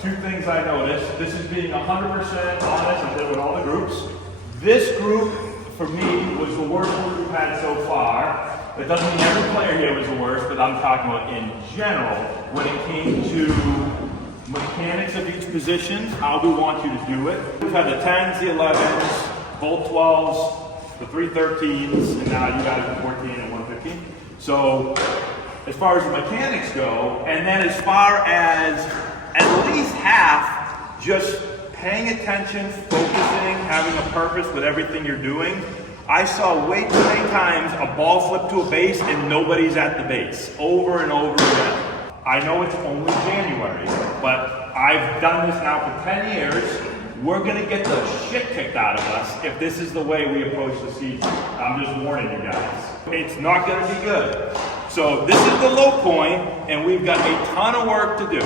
two things I noticed. This is being 100% honest. I did it with all the groups. This group, for me, was the worst group we've had so far. That doesn't mean every player here was the worst, but I'm talking about in general, when it came to mechanics of each position, how we want you to do it. We've had the 10s, the 11s, both 12s, the 313s, and now you guys are 14 and 115. So, as far as the mechanics go, and then as far as at least half just paying attention, focusing, having a purpose with everything you're doing. I saw way too many times a ball flip to a base and nobody's at the base, over and over again. I know it's only January, but I've done this now for 10 years. We're gonna get the shit kicked out of us if this is the way we approach the season. I'm just warning you guys. It's not gonna be good. So this is the low point, and we've got a ton of work to do.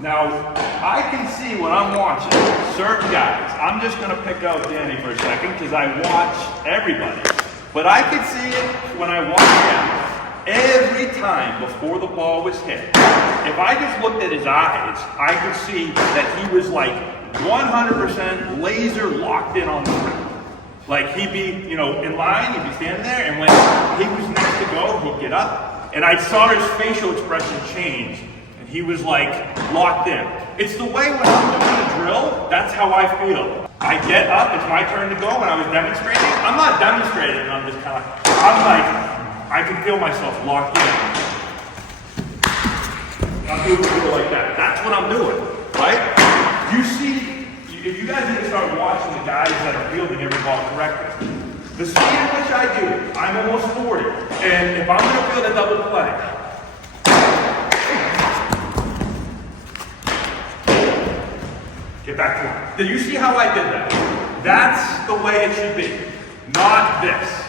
Now, I can see when I'm watching certain guys, I'm just gonna pick out Danny for a second because I watch everybody. But I could see it when I watch him. Every time before the ball was hit, if I just looked at his eyes, I could see that he was like 100% laser locked in on the ground. Like he'd be, in line, he'd be standing there, and when he was next to go, he'd get up, and I saw his facial expression change, and he was like locked in. It's the way when I'm doing a drill, that's how I feel. I get up, it's my turn to go. When I was demonstrating, I'm not demonstrating, I'm just kind of, I'm like, I can feel myself locked in. I'm doing a drill like that. That's what I'm doing, right? You see, if you guys need to start watching the guys that are fielding every ball correctly. The speed at which I do it, I'm almost 40. And if I'm gonna field a double play, get back to it. Do you see how I did that? That's the way it should be, not this.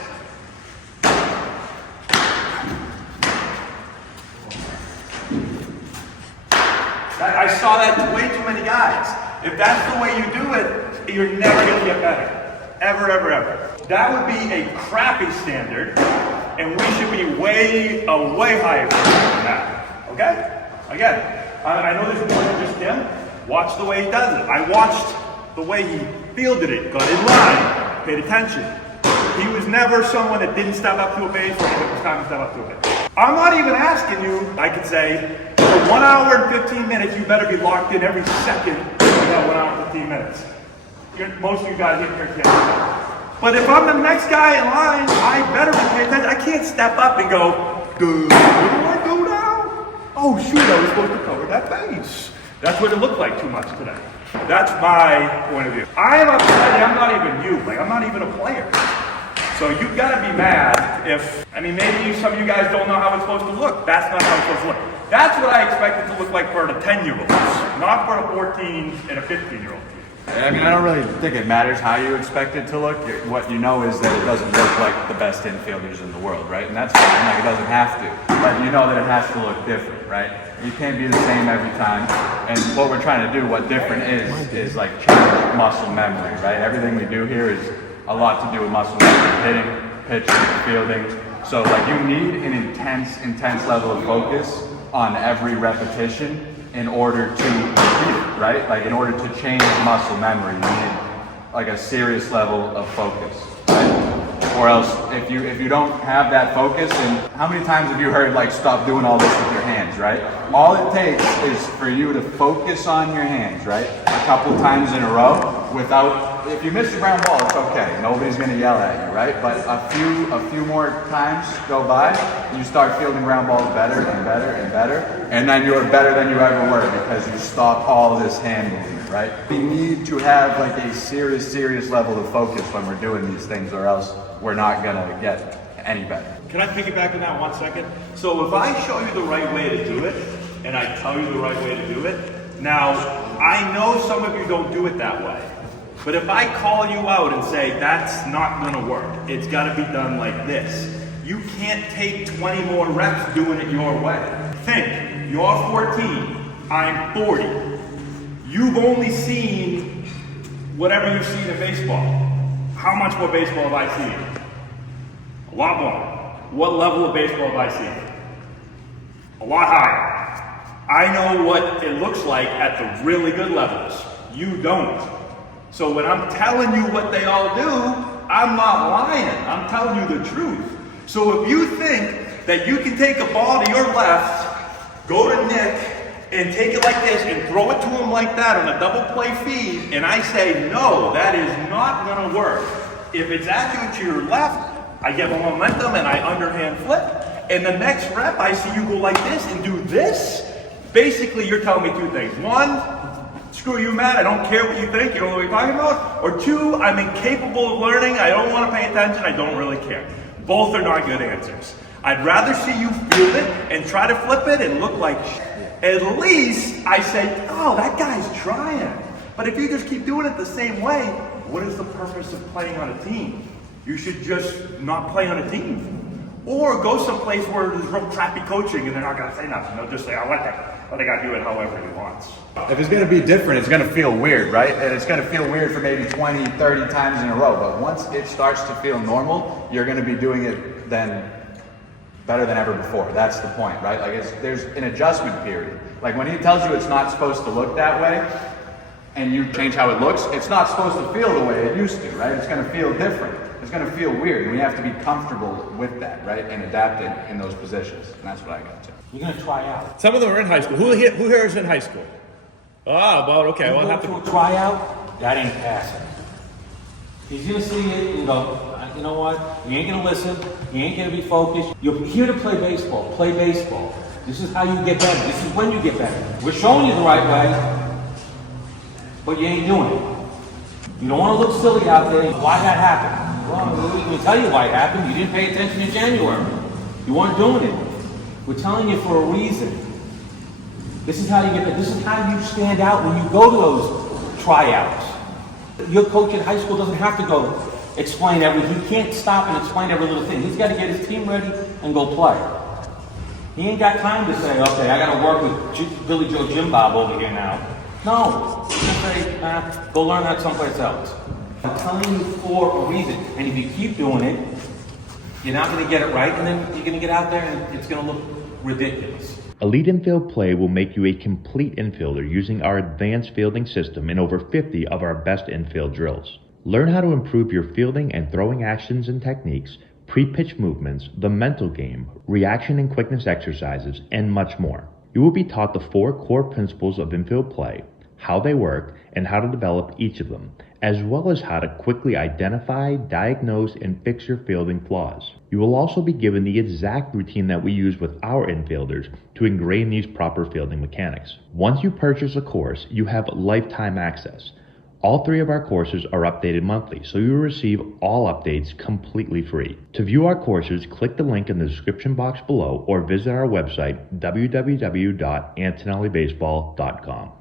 I saw that way too many guys. If that's the way you do it, you're never gonna get better. Ever, ever, ever. That would be a crappy standard, and we should be way higher than that. Okay? Again, I know there's more than just him. Watch the way he does it. I watched the way he fielded it, got in line, paid attention. He was never someone that didn't step up to a base when it was time to step up to a base. I'm not even asking you, I could say, for 1 hour and 15 minutes, you better be locked in every second of that 1 hour and 15 minutes. Most of you guys here can't do that. But if I'm the next guy in line, I better be paying attention. I can't step up and go, dude, what do I do now? Oh shoot, I was supposed to cover that base. That's what it looked like too much today. That's my point of view. I am upset, I'm not even you, like I'm not even a player. So you've got to be mad if, maybe some of you guys don't know how it's supposed to look. That's not how it's supposed to look. That's what I expect it to look like for the 10-year-olds, not for a 14 and a 15-year-old. I don't really think it matters how you expect it to look. What you know is that it doesn't look like the best infielders in the world, right? And that's fine, like it doesn't have to. But you know that it has to look different, right? You can't be the same every time. And what we're trying to do, what different is like challenge muscle memory, right? Everything we do here is a lot to do with muscle memory, hitting, pitching, fielding. So like you need an intense level of focus on every repetition in order to repeat it, right? Like in order to change muscle memory, you need like a serious level of focus, right? Or else if you don't have that focus, and how many times have you heard like stop doing all this with your hands, right? All it takes is for you to focus on your hands, right? A couple times in a row without, if you miss the ground ball, it's okay. Nobody's gonna yell at you, right? But a few more times go by, and you start fielding ground balls better and better and better, and then you're better than you ever were because you stop all this hand movement, right? We need to have like a serious level of focus when we're doing these things, or else we're not gonna get any better. Can I piggyback on that 1 second? So if I show you the right way to do it, and I tell you the right way to do it, now I know some of you don't do it that way. But if I call you out and say, that's not gonna work, it's gotta be done like this, you can't take 20 more reps doing it your way. Think, you're 14, I'm 40. You've only seen whatever you've seen in baseball. How much more baseball have I seen? A lot more. What level of baseball have I seen? A lot higher. I know what it looks like at the really good levels. You don't. So when I'm telling you what they all do, I'm not lying. I'm telling you the truth. So if you think that you can take a ball to your left, go to Nick, and take it like this and throw it to him like that on a double play feed, and I say, no, that is not gonna work. If it's accurate to your left, I give a momentum and I underhand flip, and the next rep, I see you go like this and do this. Basically, you're telling me two things. One, screw you, Matt, I don't care what you think, you don't know what you're talking about. Or two, I'm incapable of learning, I don't wanna pay attention, I don't really care. Both are not good answers. I'd rather see you field it and try to flip it and look like shit. At least I say, oh, that guy's trying. But if you just keep doing it the same way, what is the purpose of playing on a team? You should just not play on a team. Or go someplace where there's real crappy coaching and they're not gonna say nothing. They'll just say, oh, let the guy do it however he wants. If it's gonna be different, it's gonna feel weird, right? And it's gonna feel weird for maybe 20, 30 times in a row. But once it starts to feel normal, you're gonna be doing it then better than ever before. That's the point, right? Like there's an adjustment period. Like when he tells you it's not supposed to look that way, and you change how it looks, it's not supposed to feel the way it used to, right? It's gonna feel different. It's gonna feel weird, and we have to be comfortable with that, right? And adapting in those positions. And that's what I got to. You're gonna try out. Some of them are in high school. Who here is in high school? Oh, about okay. Well, You I'll have go to to. a tryout, that ain't passing. He's gonna see it and go, you know what? You ain't gonna listen. You ain't gonna be focused. You're here to play baseball. Play baseball. This is how you get better. This is when you get better. We're showing you the right way, but you ain't doing it. You don't want to look silly out there. Why that happened? Well, we can tell you why it happened. You didn't pay attention in January. You weren't doing it. We're telling you for a reason. This is how you get better. This is how you stand out when you go to those tryouts. Your coach in high school doesn't have to go explain everything. He can't stop and explain every little thing. He's got to get his team ready and go play. He ain't got time to say, okay, I got to work with Billy Joe Jim Bob over here now. No, just say, nah, go learn that someplace else. I'm telling you for a reason. And if you keep doing it, you're not going to get it right, and then you're going to get out there and it's going to look ridiculous. Elite Infield Play will make you a complete infielder using our advanced fielding system and over 50 of our best infield drills. Learn how to improve your fielding and throwing actions and techniques, pre-pitch movements, the mental game, reaction and quickness exercises, and much more. You will be taught the 4 core principles of infield play, how they work, and how to develop each of them, as well as how to quickly identify, diagnose, and fix your fielding flaws. You will also be given the exact routine that we use with our infielders to ingrain these proper fielding mechanics. Once you purchase a course, you have lifetime access. All 3 of our courses are updated monthly, so you will receive all updates completely free. To view our courses, click the link in the description box below or visit our website, www.antonellibaseball.com.